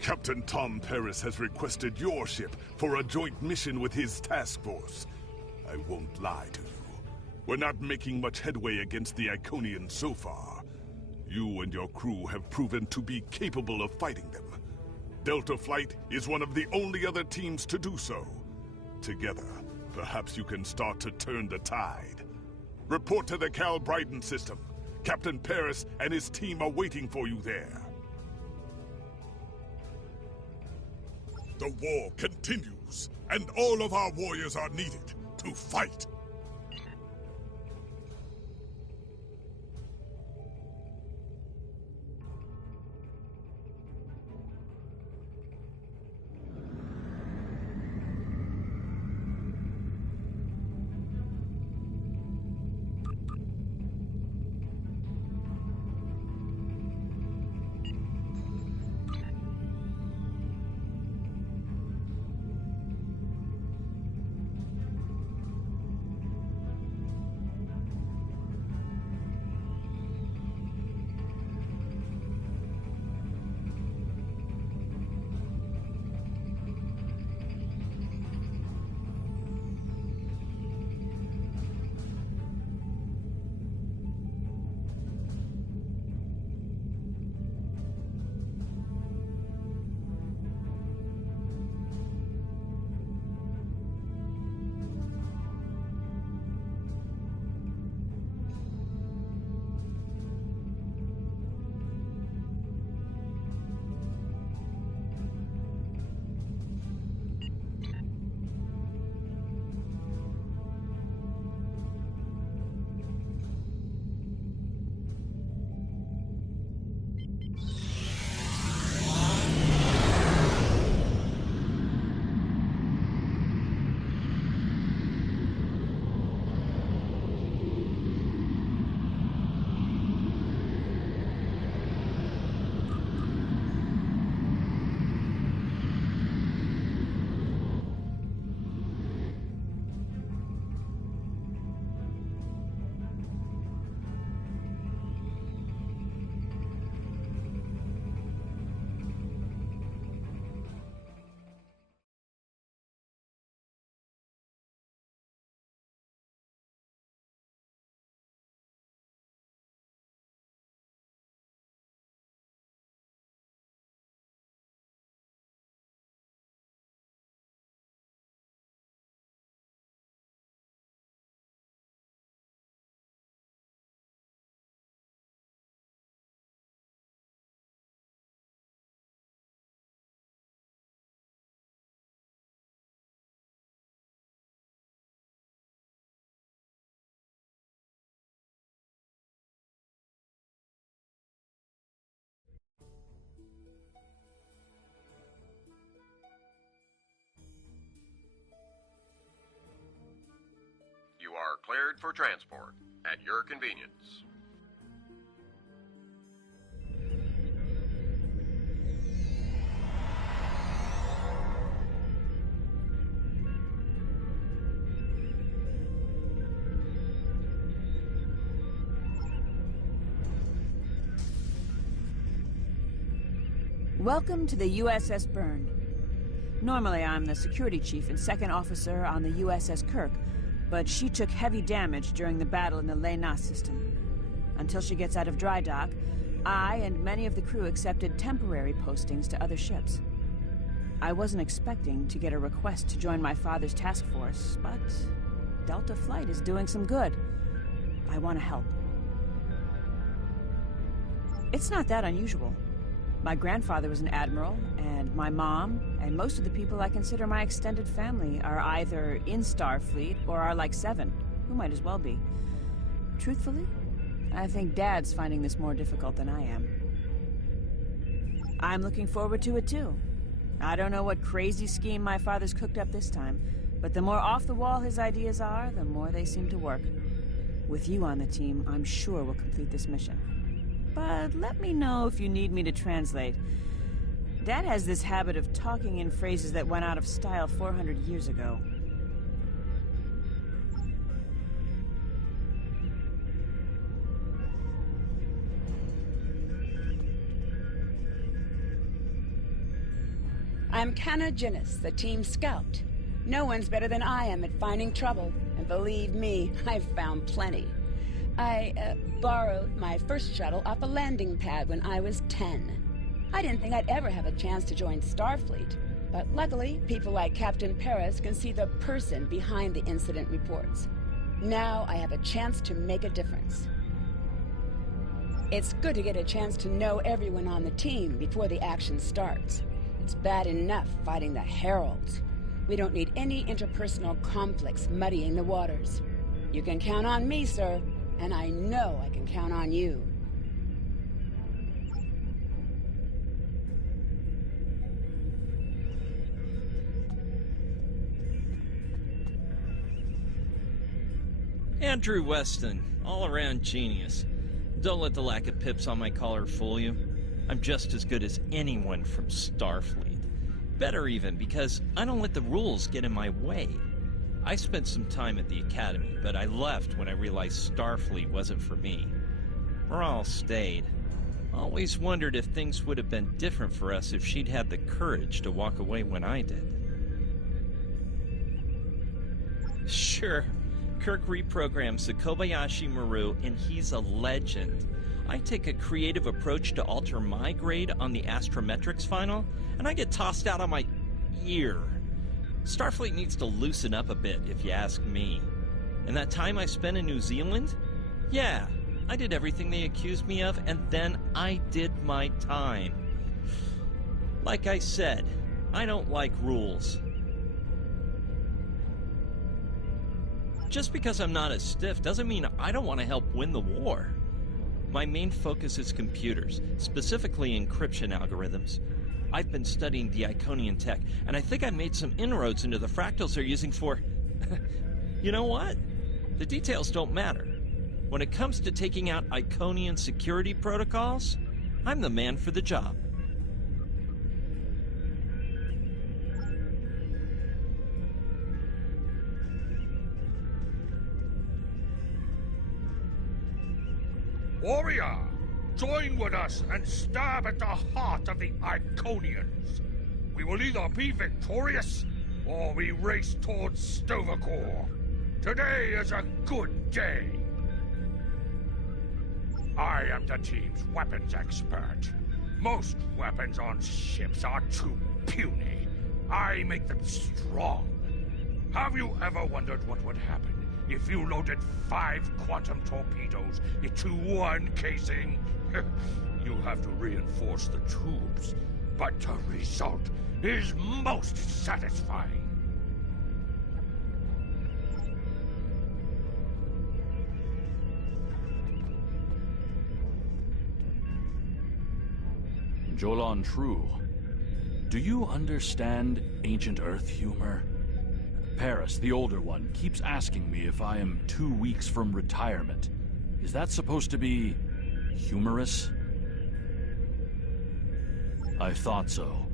Captain Tom Paris has requested your ship for a joint mission with his task force. I won't lie to you. We're not making much headway against the Iconians so far. You and your crew have proven to be capable of fighting them. Delta Flight is one of the only other teams to do so. Together, perhaps you can start to turn the tide. Report to the Cal Bryden system. Captain Paris and his team are waiting for you there. The war continues, and all of our warriors are needed to fight. You are cleared for transport at your convenience. Welcome to the USS Byrne. Normally, I'm the security chief and second officer on the USS Kirk, but she took heavy damage during the battle in the Lena system. Until she gets out of dry dock, I and many of the crew accepted temporary postings to other ships. I wasn't expecting to get a request to join my father's task force, but Delta Flight is doing some good. I want to help. It's not that unusual. My grandfather was an admiral, and my mom, and most of the people I consider my extended family are either in Starfleet or are like Seven, who might as well be. Truthfully, I think Dad's finding this more difficult than I am. I'm looking forward to it too. I don't know what crazy scheme my father's cooked up this time, but the more off-the-wall his ideas are, the more they seem to work. With you on the team, I'm sure we'll complete this mission. But let me know if you need me to translate. Dad has this habit of talking in phrases that went out of style 400 years ago. Hannah Ginnis, the team scout. No one's better than I am at finding trouble, and believe me, I've found plenty. I borrowed my first shuttle off a landing pad when I was 10. I didn't think I'd ever have a chance to join Starfleet, but luckily, people like Captain Paris can see the person behind the incident reports. Now I have a chance to make a difference. It's good to get a chance to know everyone on the team before the action starts. It's bad enough fighting the Heralds. We don't need any interpersonal conflicts muddying the waters. You can count on me, sir, and I know I can count on you. Andrew Weston, all-around genius. Don't let the lack of pips on my collar fool you. I'm just as good as anyone from Starfleet. Better even, because I don't let the rules get in my way. I spent some time at the Academy, but I left when I realized Starfleet wasn't for me. Morale stayed. Always wondered if things would have been different for us if she'd had the courage to walk away when I did. Sure, Kirk reprograms the Kobayashi Maru, and he's a legend. I take a creative approach to alter my grade on the astrometrics final, and I get tossed out on my ear. Starfleet needs to loosen up a bit, if you ask me. And that time I spent in New Zealand? Yeah, I did everything they accused me of, and then I did my time. Like I said, I don't like rules. Just because I'm not as stiff doesn't mean I don't want to help win the war. My main focus is computers, specifically encryption algorithms. I've been studying the Iconian tech, and I think I made some inroads into the fractals they're using for... You know what? The details don't matter. When it comes to taking out Iconian security protocols, I'm the man for the job. Warrior, join with us and stab at the heart of the Iconians. We will either be victorious, or we race towards Stavacor. Today is a good day. I am the team's weapons expert. Most weapons on ships are too puny. I make them strong. Have you ever wondered what would happen if you loaded 5 quantum torpedoes into one casing? You have to reinforce the tubes, but the result is most satisfying. Jolan True, do you understand ancient Earth humor? Paris, the older one, keeps asking me if I am 2 weeks from retirement. Is that supposed to be humorous? I thought so.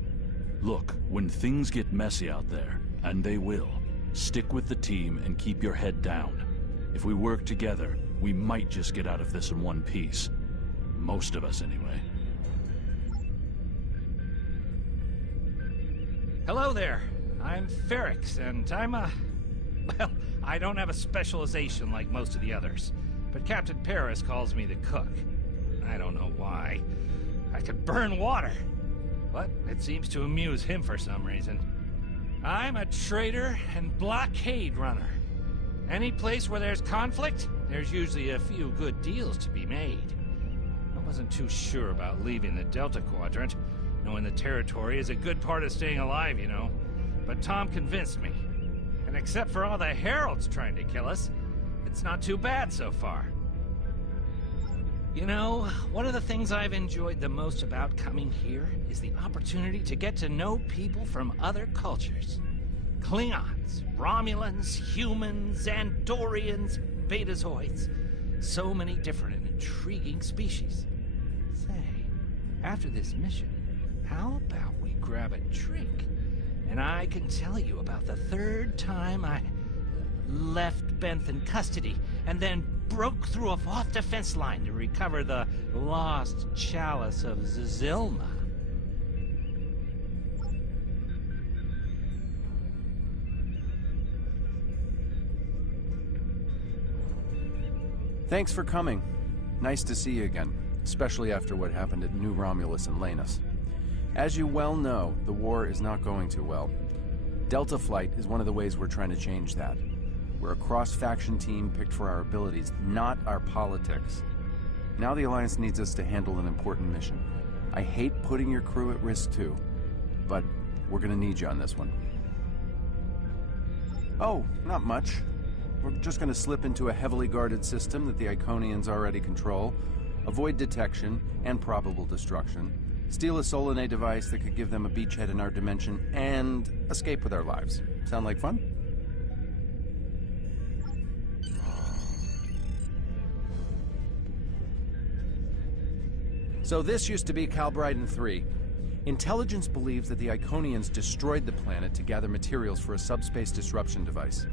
Look, when things get messy out there, and they will, stick with the team and keep your head down. If we work together, we might just get out of this in one piece. Most of us, anyway. Hello there. I'm Ferrix, and I'm well, I don't have a specialization like most of the others, but Captain Paris calls me the cook. I don't know why. I could burn water, but it seems to amuse him for some reason. I'm a trader and blockade runner. Any place where there's conflict, there's usually a few good deals to be made. I wasn't too sure about leaving the Delta Quadrant, knowing the territory is a good part of staying alive, you know. But Tom convinced me. And except for all the Heralds trying to kill us, it's not too bad so far. You know, one of the things I've enjoyed the most about coming here is the opportunity to get to know people from other cultures. Klingons, Romulans, humans, Andorians, Betazoids. So many different and intriguing species. Say, after this mission, how about we grab a drink? And I can tell you about the third time I left Benth in custody, and then broke through a Voth defense line to recover the lost chalice of Zilma. Thanks for coming. Nice to see you again, especially after what happened at New Romulus and Lanus. As you well know, the war is not going too well. Delta Flight is one of the ways we're trying to change that. We're a cross-faction team picked for our abilities, not our politics. Now the Alliance needs us to handle an important mission. I hate putting your crew at risk too, but we're gonna need you on this one. Oh, not much. We're just gonna slip into a heavily guarded system that the Iconians already control, avoid detection and probable destruction, steal a Solanae device that could give them a beachhead in our dimension, and escape with our lives. Sound like fun? So this used to be Calbryden 3. Intelligence believes that the Iconians destroyed the planet to gather materials for a subspace disruption device.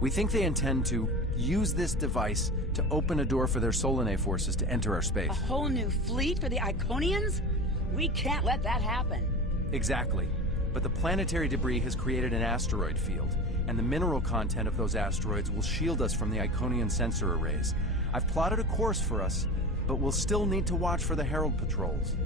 We think they intend to use this device to open a door for their Solanae forces to enter our space. A whole new fleet for the Iconians? We can't let that happen. Exactly. But the planetary debris has created an asteroid field, and the mineral content of those asteroids will shield us from the Iconian sensor arrays. I've plotted a course for us, but we'll still need to watch for the Herald patrols.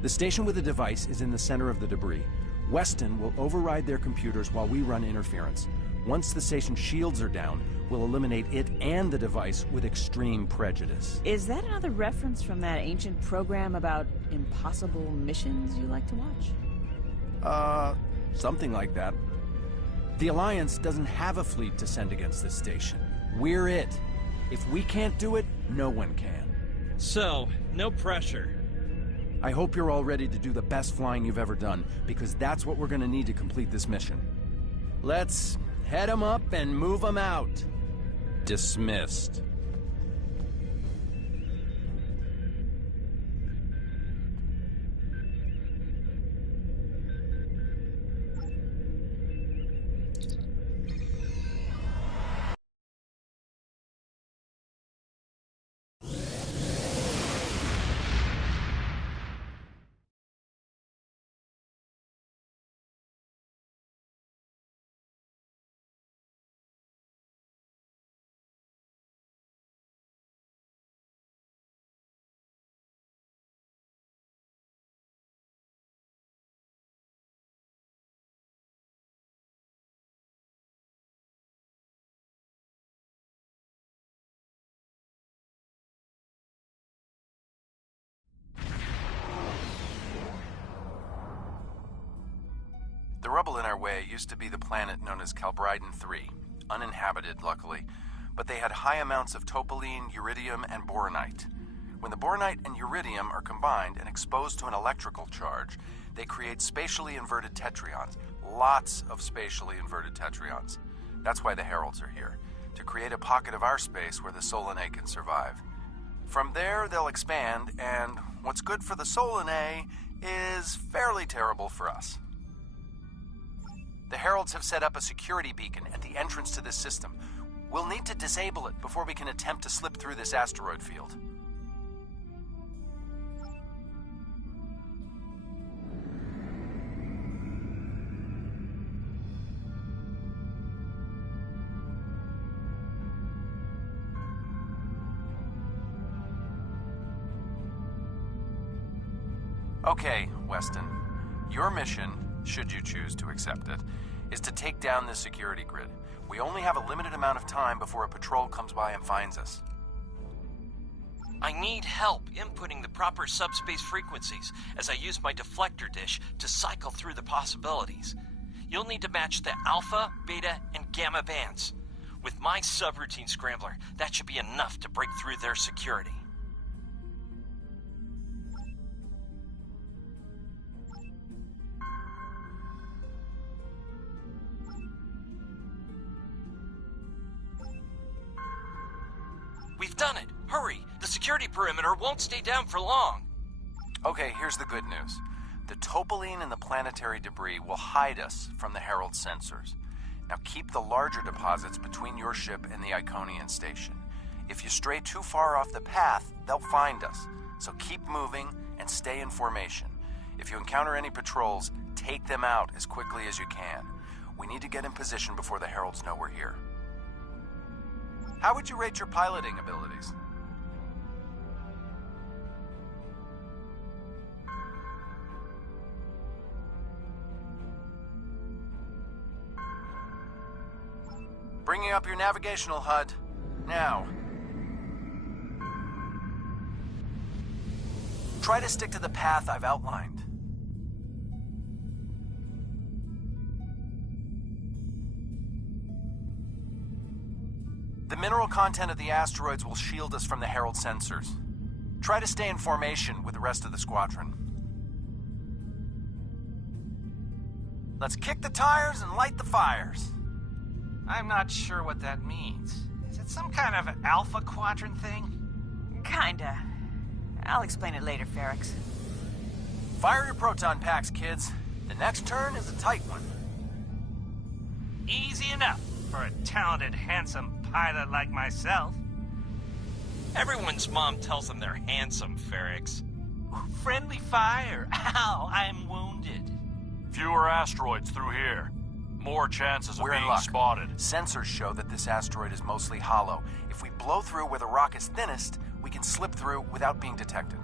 The station with the device is in the center of the debris. Weston will override their computers while we run interference. Once the station's shields are down, we'll eliminate it and the device with extreme prejudice. Is that another reference from that ancient program about impossible missions you like to watch? Something like that. The Alliance doesn't have a fleet to send against this station. We're it. If we can't do it, no one can. So, no pressure. I hope you're all ready to do the best flying you've ever done, because that's what we're gonna need to complete this mission. Let's head 'em up and move 'em out. Dismissed. The rubble in our way used to be the planet known as Calbryden 3, uninhabited, luckily, but they had high amounts of topoline, uridium, and boronite. When the boronite and uridium are combined and exposed to an electrical charge, they create spatially inverted tetrions, lots of spatially inverted tetrions. That's why the Heralds are here, to create a pocket of our space where the Solanae can survive. From there, they'll expand, and what's good for the Solanae is fairly terrible for us. The Heralds have set up a security beacon at the entrance to this system. We'll need to disable it before we can attempt to slip through this asteroid field. Okay, Weston. Your mission, should you choose to accept it, is to take down this security grid. We only have a limited amount of time before a patrol comes by and finds us. I need help inputting the proper subspace frequencies as I use my deflector dish to cycle through the possibilities. You'll need to match the alpha, beta, and gamma bands. With my subroutine scrambler, that should be enough to break through their security. We've done it! Hurry! The security perimeter won't stay down for long! Okay, here's the good news. The topoline and the planetary debris will hide us from the Herald sensors. Now keep the larger deposits between your ship and the Iconian station. If you stray too far off the path, they'll find us. So keep moving and stay in formation. If you encounter any patrols, take them out as quickly as you can. We need to get in position before the Heralds know we're here. How would you rate your piloting abilities? Bringing up your navigational HUD. Now. Try to stick to the path I've outlined. The mineral content of the asteroids will shield us from the Herald sensors. Try to stay in formation with the rest of the squadron. Let's kick the tires and light the fires. I'm not sure what that means. Is it some kind of Alpha Quadrant thing? Kinda. I'll explain it later, Ferrix. Fire your proton packs, kids. The next turn is a tight one. Easy enough for a talented, handsome pilot like myself. Everyone's mom tells them they're handsome, Ferrix. Friendly fire. Ow, I'm wounded. Fewer asteroids through here. More chances of We're in being luck. spotted. Sensors show that this asteroid is mostly hollow. If we blow through where the rock is thinnest, we can slip through without being detected.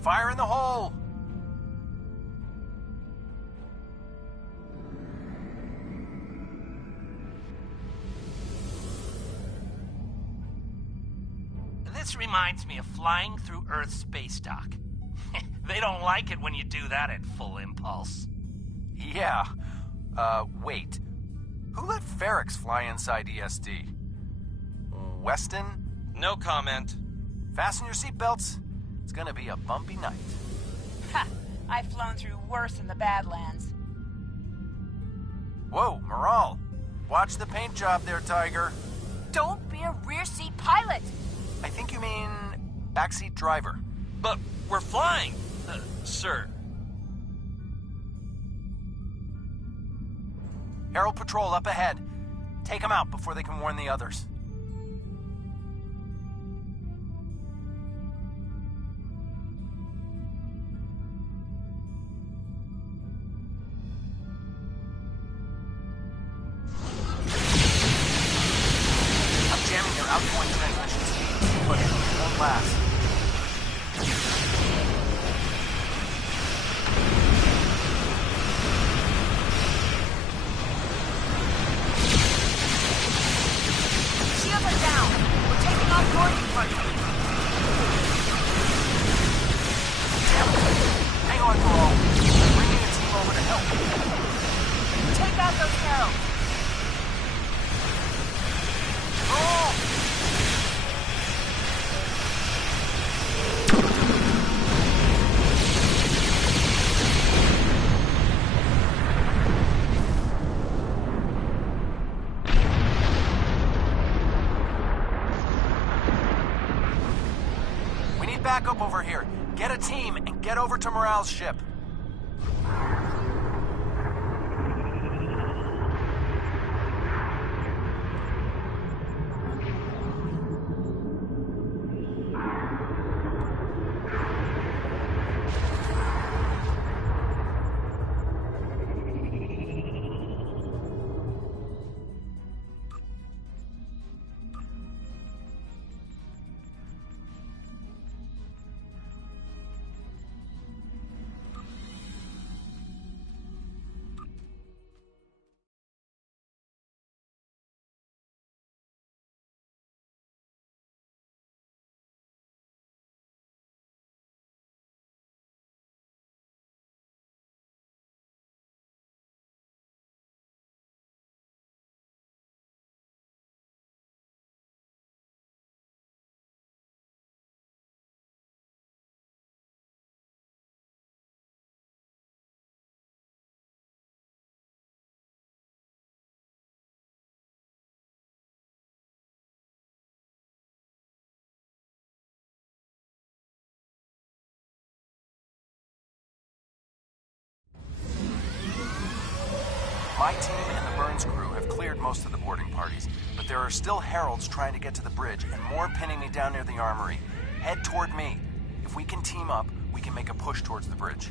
Fire in the hole! This reminds me of flying through Earth's space dock. They don't like it when you do that at full impulse. Yeah. Wait. Who let Ferrix fly inside ESD? Weston? No comment. Fasten your seatbelts. It's gonna be a bumpy night. Ha! I've flown through worse in the Badlands. Whoa, Moral. Watch the paint job there, Tiger. Don't be a rear seat pilot! I think you mean backseat driver. But we're flying, sir. Herald Patrol up ahead. Take them out before they can warn the others. I'm jamming their outgoing transmission speed, but it won't last. Shields are down! We're taking off boarding party! Damn it! Hang on, Moral. I'm bringing a team over to help. Take out those heralds! Roll! We need backup over here. Get a team and get over to Morale's ship. My team and the Burns crew have cleared most of the boarding parties, but there are still heralds trying to get to the bridge and more pinning me down near the armory. Head toward me. If we can team up, we can make a push towards the bridge.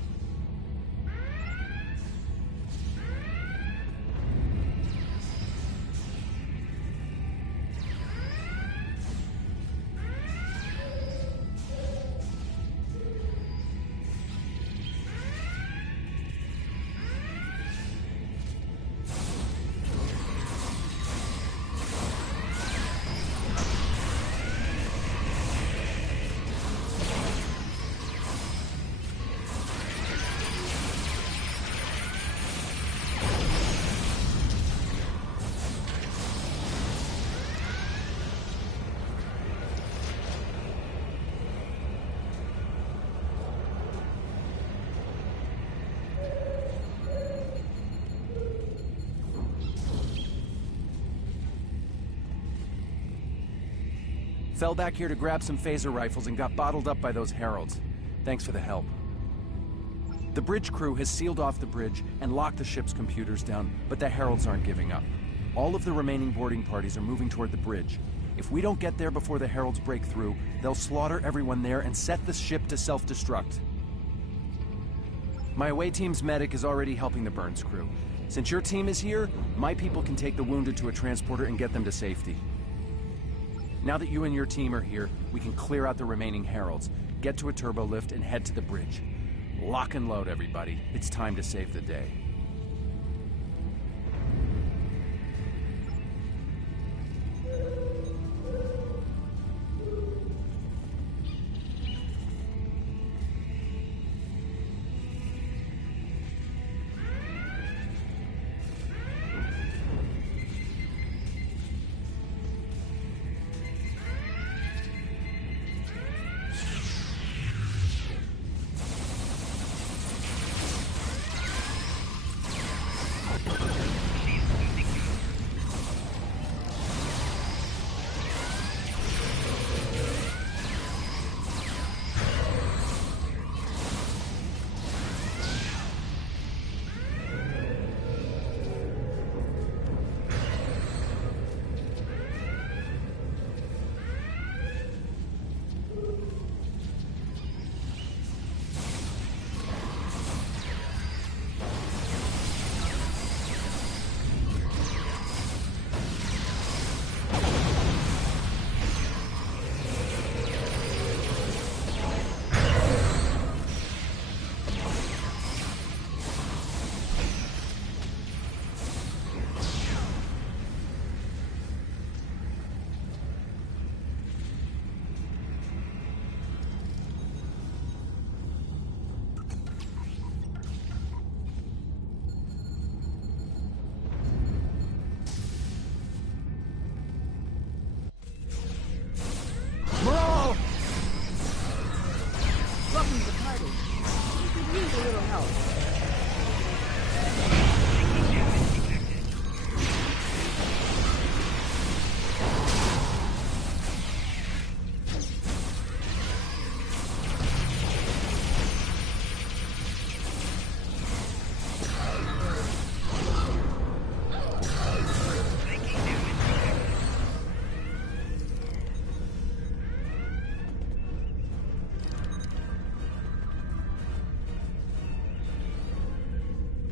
Fell back here to grab some phaser rifles and got bottled up by those heralds. Thanks for the help. The bridge crew has sealed off the bridge and locked the ship's computers down, but the heralds aren't giving up. All of the remaining boarding parties are moving toward the bridge. If we don't get there before the heralds break through, they'll slaughter everyone there and set the ship to self-destruct. My away team's medic is already helping the Burns crew. Since your team is here, my people can take the wounded to a transporter and get them to safety. Now that you and your team are here, we can clear out the remaining heralds, get to a turbo lift, and head to the bridge. Lock and load, everybody. It's time to save the day.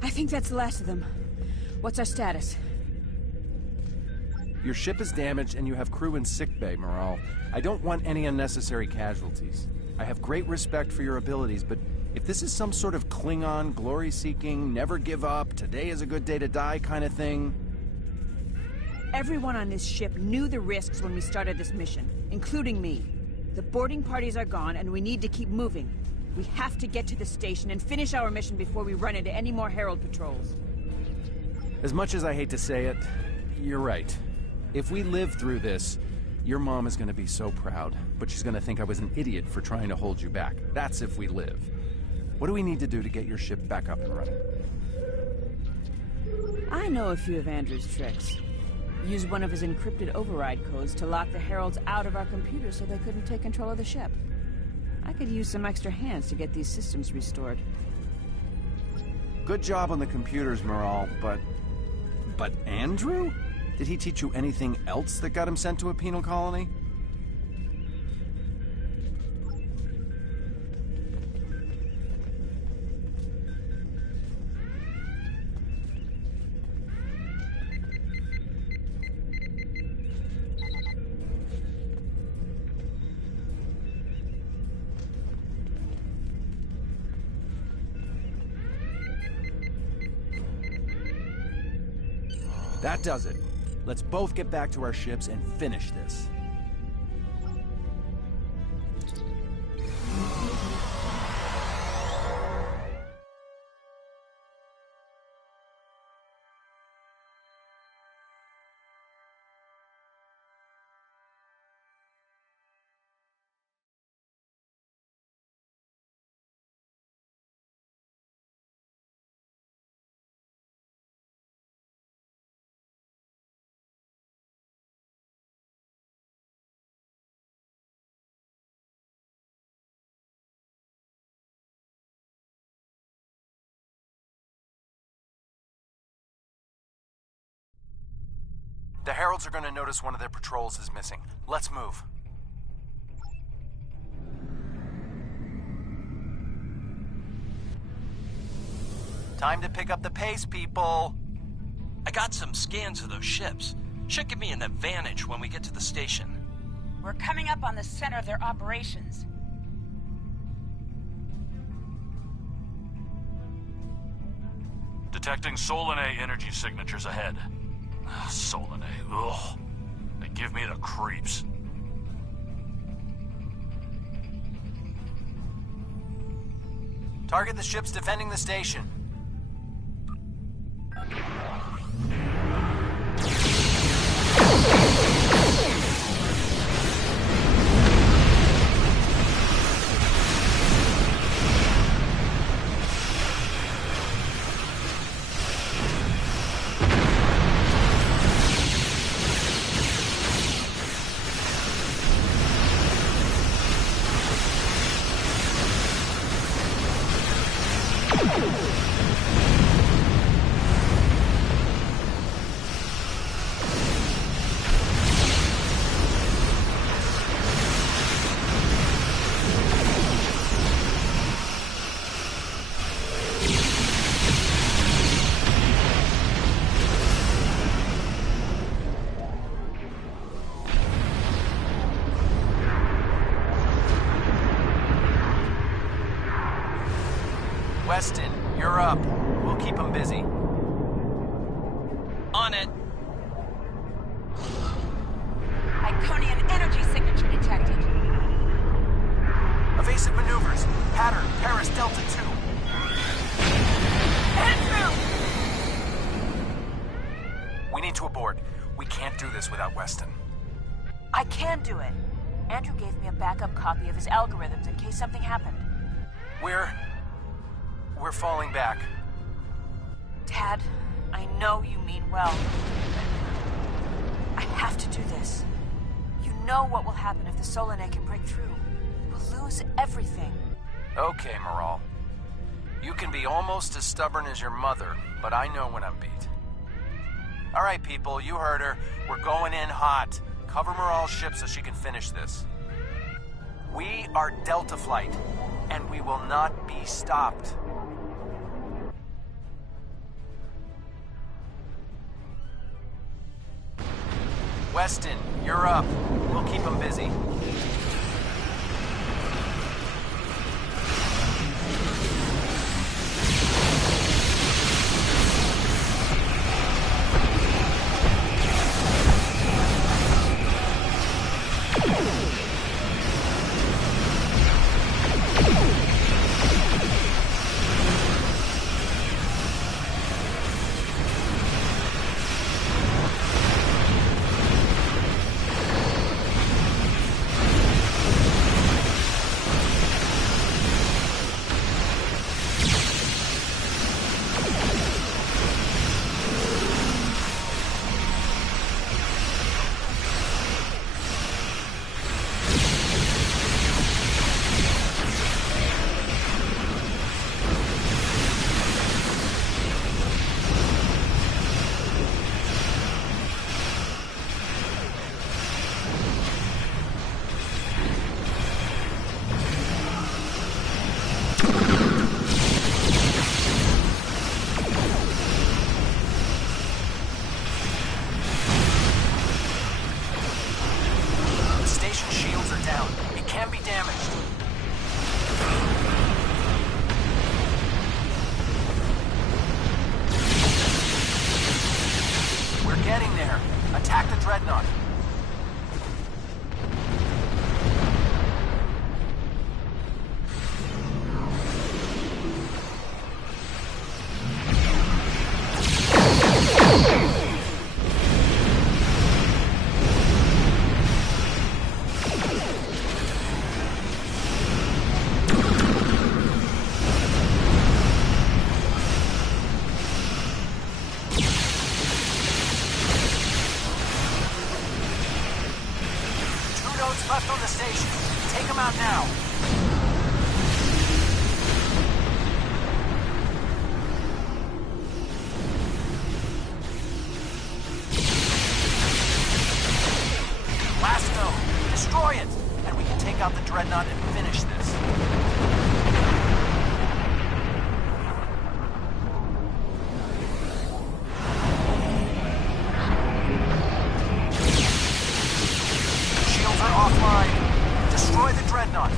I think that's the last of them. What's our status? Your ship is damaged and you have crew in sickbay, Morale. I don't want any unnecessary casualties. I have great respect for your abilities, but if this is some sort of Klingon, glory-seeking, never give up, today is a good day to die kind of thing... Everyone on this ship knew the risks when we started this mission, including me. The boarding parties are gone and we need to keep moving. We have to get to the station and finish our mission before we run into any more Herald patrols. As much as I hate to say it, you're right. If we live through this, your mom is going to be so proud, but she's going to think I was an idiot for trying to hold you back. That's if we live. What do we need to do to get your ship back up and running? I know a few of Andrew's tricks. Use one of his encrypted override codes to lock the Heralds out of our computers so they couldn't take control of the ship. I could use some extra hands to get these systems restored. Good job on the computers, Morale, but Andrew? Did he teach you anything else that got him sent to a penal colony? That does it. Let's both get back to our ships and finish this. The Heralds are going to notice one of their patrols is missing. Let's move. Time to pick up the pace, people. I got some scans of those ships. Should give me an advantage when we get to the station. We're coming up on the center of their operations. Detecting Solanae energy signatures ahead. Solanae, ugh. They give me the creeps. Target the ships defending the station. Weston, you're up. We'll keep them busy. On it. Iconian energy signature detected. Evasive maneuvers. Pattern, Paris Delta 2. Andrew! We need to abort. We can't do this without Weston. I can do it. Andrew gave me a backup copy of his algorithms in case something happened. We're falling back. Tad, I know you mean well. I have to do this. You know what will happen if the Solanae can break through. We'll lose everything. Okay, Moral. You can be almost as stubborn as your mother, but I know when I'm beat. All right, people, you heard her. We're going in hot. Cover Moral's ship so she can finish this. We are Delta Flight, and we will not be stopped. Weston, you're up. We'll keep them busy. Left on the station. Take them out now. Dreadnought and finish this. Shields are offline. Destroy the Dreadnought.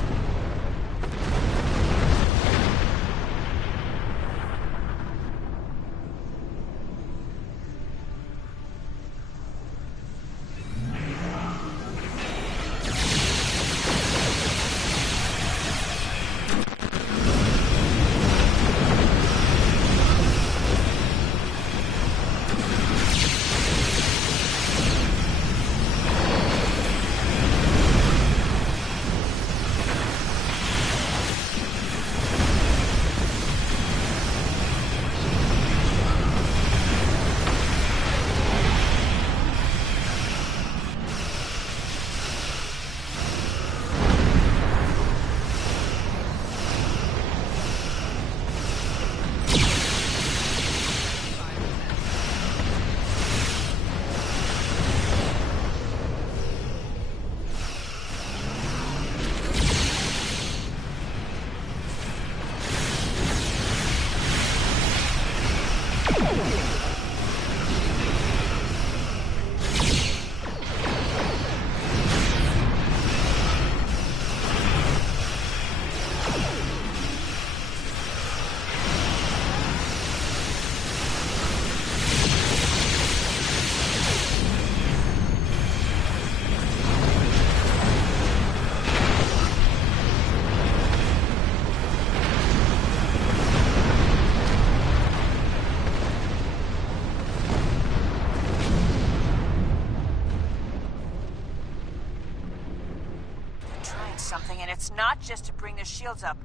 Something, and it's not just to bring their shields up.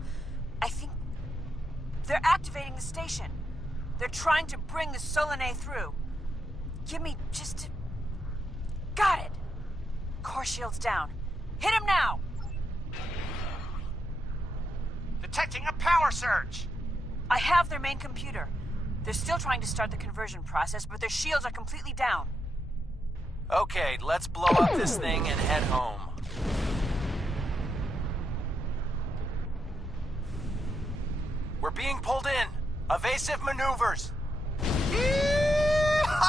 I think they're activating the station. They're trying to bring the Solanae through. Give me just Got it! Core shields down. Hit him now! Detecting a power surge! I have their main computer. They're still trying to start the conversion process, but their shields are completely down. Okay, let's blow up this thing and head home. We're being pulled in. Evasive maneuvers. Yeehaw!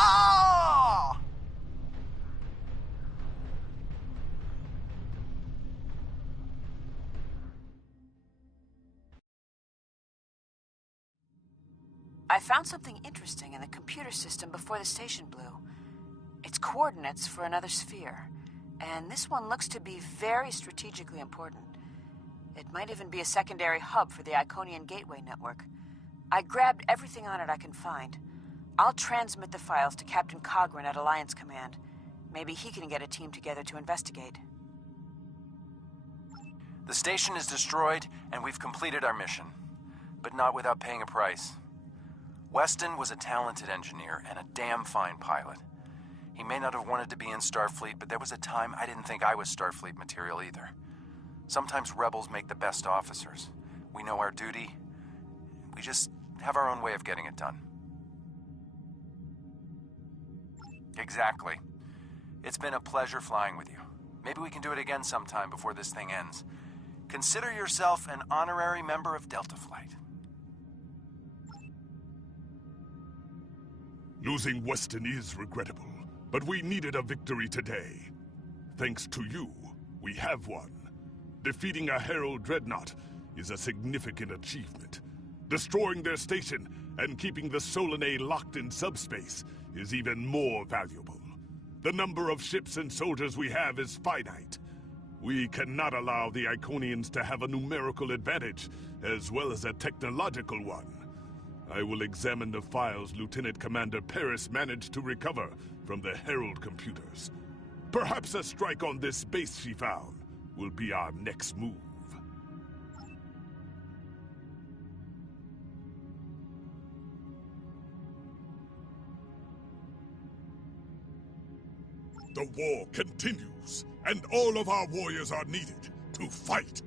I found something interesting in the computer system before the station blew. It's coordinates for another sphere, and this one looks to be very strategically important. It might even be a secondary hub for the Iconian Gateway network. I grabbed everything on it I can find. I'll transmit the files to Captain Cogran at Alliance Command. Maybe he can get a team together to investigate. The station is destroyed, and we've completed our mission. But not without paying a price. Weston was a talented engineer and a damn fine pilot. He may not have wanted to be in Starfleet, but there was a time I didn't think I was Starfleet material either. Sometimes rebels make the best officers. We know our duty. We just have our own way of getting it done. Exactly. It's been a pleasure flying with you. Maybe we can do it again sometime before this thing ends. Consider yourself an honorary member of Delta Flight. Losing Weston is regrettable, but we needed a victory today. Thanks to you, we have won. Defeating a Herald Dreadnought is a significant achievement. Destroying their station and keeping the Solanae locked in subspace is even more valuable. The number of ships and soldiers we have is finite. We cannot allow the Iconians to have a numerical advantage, as well as a technological one. I will examine the files Lieutenant Commander Paris managed to recover from the Herald computers. Perhaps a strike on this base she found will be our next move. The war continues, and all of our warriors are needed to fight.